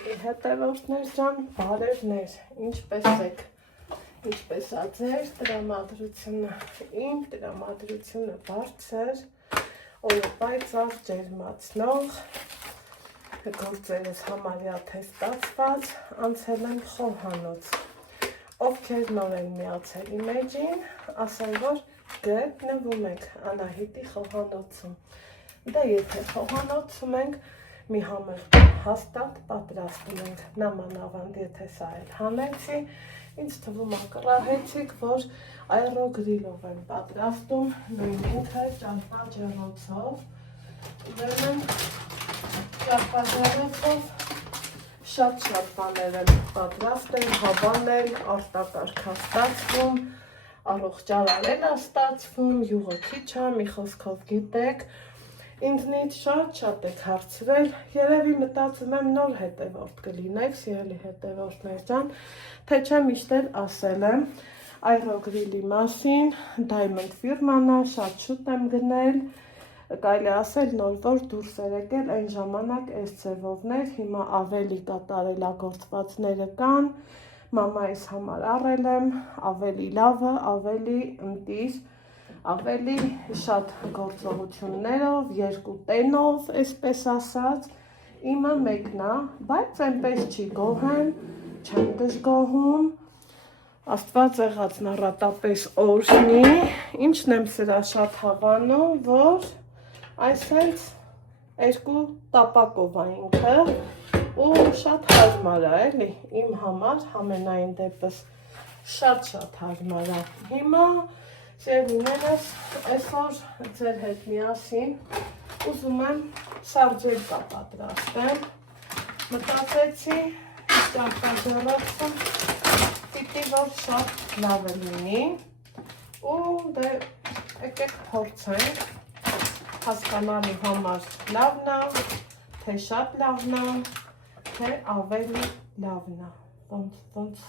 Սիրելի հետևորդներ ջան, բարևներ, ինչպես եք, ինչպես ա ձեր տրամադրությունը, իմ տրամադրությունը բարձր, օրը պայծառ ջերմացնող, գործերս համարյա թեստացված, անցել եմ խոհանոց, ովքեր նոր են միացել իմ էջին, ասեմ, որ գտնվում եք Անահիտի խոհանոցում, դե եթե խոհանոցում ենք, մի համեղ հաստատ պատրաստում ենք, նամանավանդ եթե սա էլ հանեցի, ինձ թվում է կռահեցիք, որ այռոգրիլով եմ պատրաստում, նույն ինքը ճարպաճեռոցով, ուրեմն ճարպաճեռոցով շատ բաներ եմ պատրաստել, հավանել, արտակարգ է ստացվում, առողջարար է ստացվում, յուղը քիչ է, մի խոսքով գիտեք, ինձնից շատ եք հարցրել, երևի մտածում եմ նոր հետևորդ կլինեք, սիրելի հետևորդներ ջան, թե չէ միշտ էլ ասել եմ այռոգրիլի մասին, Diamond ֆիրման է, շատ շուտ եմ գնել, կարելի ասել նոր որ դուրս էր եկել, այն ժամանակ այս ձևովներ, հիմա ավելի կատարելագործվածները կան, մամայիս համար առել եմ, ավելի լավը, ավելի ընտիր, ավելի շատ գործողություններով, երկու տենով, այսպես ասած, իմը մեկն է, բայց այնպես չի գոհեմ, չեմ դժգոհում, Աստված եղած նառատապես օրհնի, ինչն եմ սրա շատ հավանում, որ այսենց երկու տապակով է ինքը ու շատ հարմար է, էլի, իմ համար համենայն դեպս շատ հարմար է, հիմա Սերուներս, այսօր ձեր հետ միասին ուզում եմ սարդելկա պատրաստեմ, մտածեցի ճարպաճեռոցում պիտի որ շատ լավ լինի ու դե եկեք փորձենք հասկանալու համար լավն է, թե շատ լավն է, թե ավելի լավն է, ոնց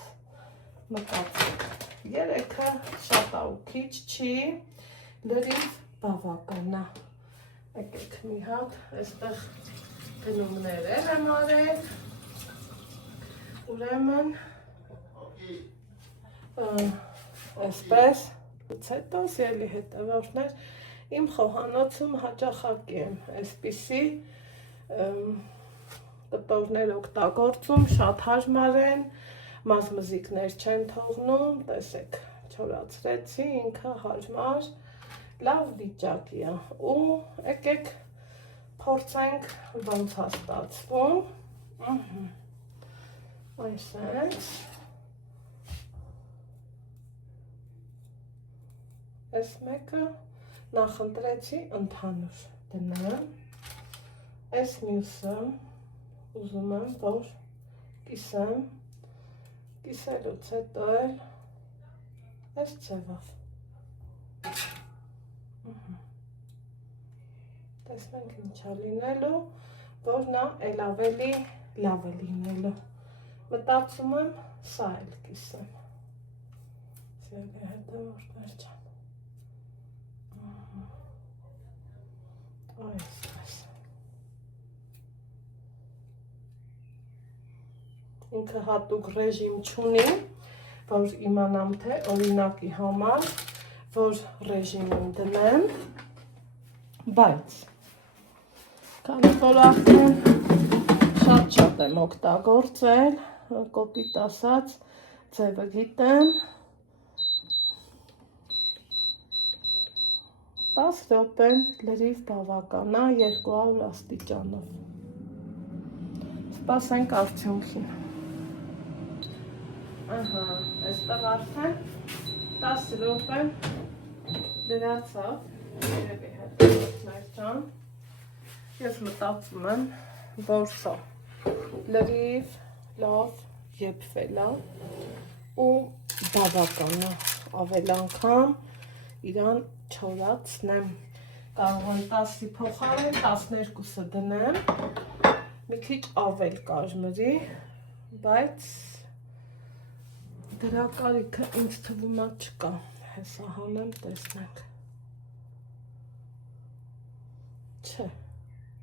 մտածեք Երեքը շատ ու քիչ չի, լրիվ բավական է, եկեք մի հատ, այստեղ գնումներ եմ արել, ուրեմն, այսպես, հետո սիրելի հետևորդներ, իմ խոհանոցում հաճախակի եմ, այսպիսի կտորներ օգտագործում, շատ հարմար են, մազմզիկներ չեն թողնում, տեսեք, չորացրեցի, ինքը հարմար, լավ վիճակի է ու եկեք փորձենք ոնց է ստացվում, այսպես, այս մեկը նախընտրեցի ընդհանուր դնեմ, այս մյուսը ուզում եմ, որ կիսեմ, Կիսելուց հետո էլ այս ձևով, տեսնենք ինչա լինելու, որ նա էլ ավելի լավ է լինելու, մտածում եմ սա էլ կիսեմ, սիրելի հետևորդներ ջան, այսպես, ինքը հատուկ ռեժիմ չունի, որ իմանամ թե օրինակի համար, որ ռեժիմ եմ դնեմ, բայց քանի որ արդեն շատ եմ օգտագործել, կոպիտ ասած, ձևը գիտեմ, 10 րոպեն լրիվ բավական է 200 աստիճանով, սպասենք արդյունքին, այստեղ արդեն 10 րոպե դրացավ, երևի հետևորդներ ջան, ես մտածում եմ, որ սա լրիվ լավ եփվել է ու բավական է, ավել անգամ իրան չորացնեմ, կարող եմ 10-ի փոխարեն 12-ը դնեմ, մի քիչ ավել կարմրի, բայց դրա կարիքը ինձ թվում է չկա, հեսա հանեմ տեսնենք, չէ,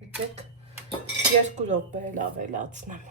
եկեք 2 րոպե էլ ավելացնեմ,